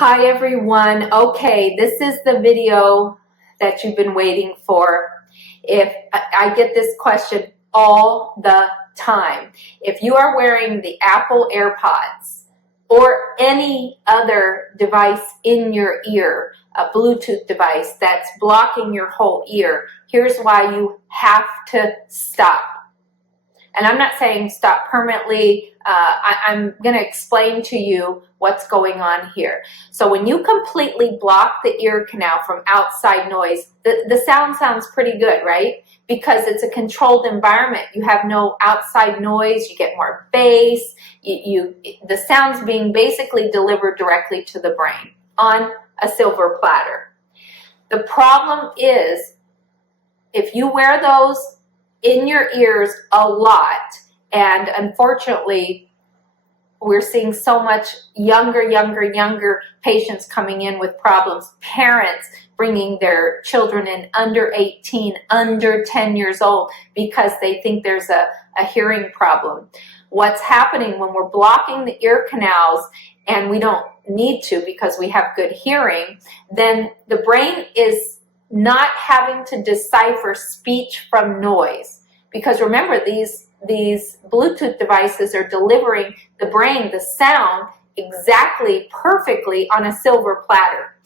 Hi everyone. Okay, this is the video that you've been waiting for. If I get this question all the time. If you are wearing the Apple AirPods or any other device in your ear, a Bluetooth device that's blocking your whole ear, here's why you have to stop. And I'm not saying stop permanently. I'm going to explain to you what's going on here. So when you completely block the ear canal from outside noise, the sound sounds pretty good, right? Because it's a controlled environment. You have no outside noise. You get more bass. The sound's being basically delivered directly to the brain on a silver platter. The problem is if you wear those in your ears a lot, and unfortunately we're seeing so much younger patients coming in with problems, parents bringing their children in under 18, under 10 years old because they think there's a hearing problem. What's happening when we're blocking the ear canals, and we don't need to because we have good hearing, then the brain is not having to decipher speech from noise. Because remember, these Bluetooth devices are delivering the brain the sound exactly, perfectly on a silver platter.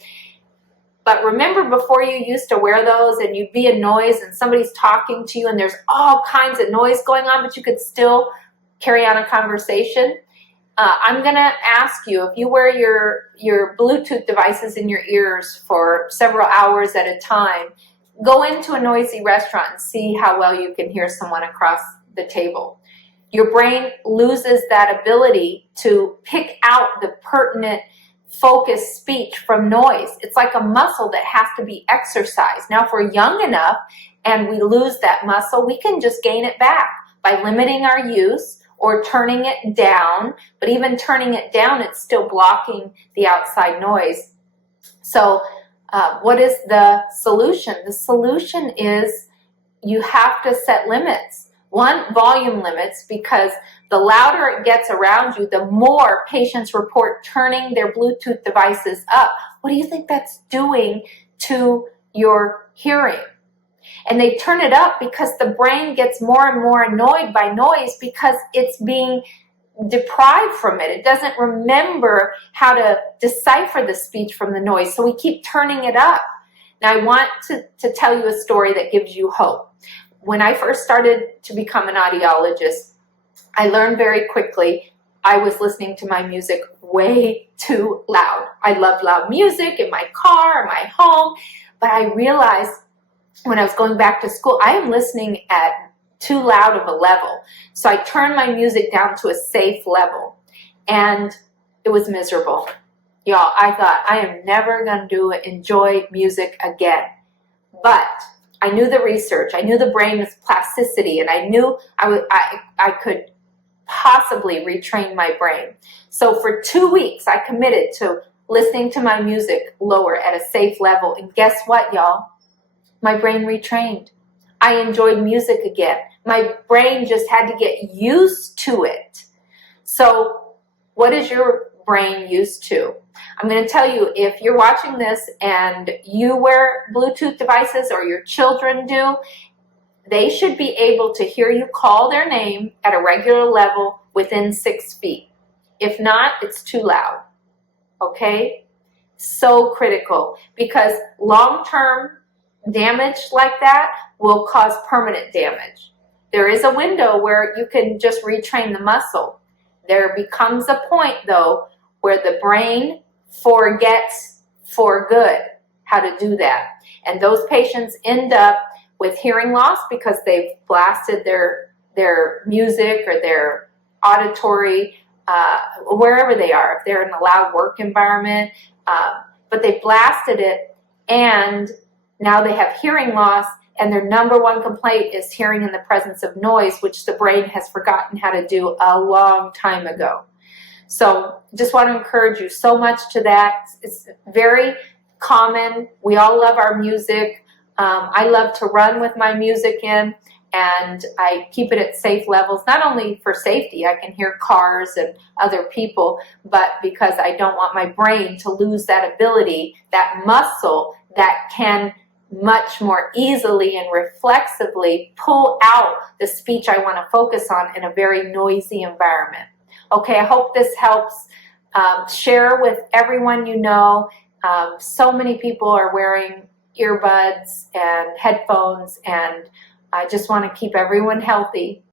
But remember, before you used to wear those and you'd be in noise and somebody's talking to you and there's all kinds of noise going on, but you could still carry on a conversation? I'm going to ask you, if you wear your Bluetooth devices in your ears for several hours at a time, go into a noisy restaurant and see how well you can hear someone across the table. Your brain loses that ability to pick out the pertinent, focused speech from noise. It's like a muscle that has to be exercised. Now, if we're young enough and we lose that muscle, we can just gain it back by limiting our use or turning it down. But even turning it down, it's still blocking the outside noise. So what is the solution? The solution is you have to set limits. One, volume limits, because the louder it gets around you, the more patients report turning their Bluetooth devices up. What do you think that's doing to your hearing? And they turn it up because the brain gets more and more annoyed by noise because it's being deprived from it. It doesn't remember how to decipher the speech from the noise, so we keep turning it up. Now, I want to tell you a story that gives you hope. When I first started to become an audiologist, I learned very quickly I was listening to my music way too loud. I love loud music in my car, in my home, but I realized when I was going back to school, I am listening at too loud of a level. So I turned my music down to a safe level, and it was miserable. Y'all, I thought I am never going to enjoy music again. But I knew the research, I knew the brain's plasticity, and I knew I could possibly retrain my brain. So for 2 weeks, I committed to listening to my music lower at a safe level. And guess what, y'all? My brain retrained. I enjoyed music again. My brain just had to get used to it. So what is your brain used to? I'm going to tell you, if you're watching this and you wear Bluetooth devices or your children do, they should be able to hear you call their name at a regular level within 6 feet. If not, it's too loud. Okay? So critical, because long-term damage like that will cause permanent damage. There is a window where you can just retrain the muscle. There becomes a point, though, where the brain forgets for good how to do that. And those patients end up with hearing loss because they've blasted their music or their auditory, wherever they are, if they're in a loud work environment, but they blasted it, and now they have hearing loss, and their number one complaint is hearing in the presence of noise, which the brain has forgotten how to do a long time ago. So just want to encourage you so much to that. It's very common. We all love our music. I love to run with my music in, and I keep it at safe levels, not only for safety, I can hear cars and other people, but because I don't want my brain to lose that ability, that muscle that can much more easily and reflexively pull out the speech I want to focus on in a very noisy environment. Okay, I hope this helps. Share with everyone you know. So many people are wearing earbuds and headphones, and I just want to keep everyone healthy.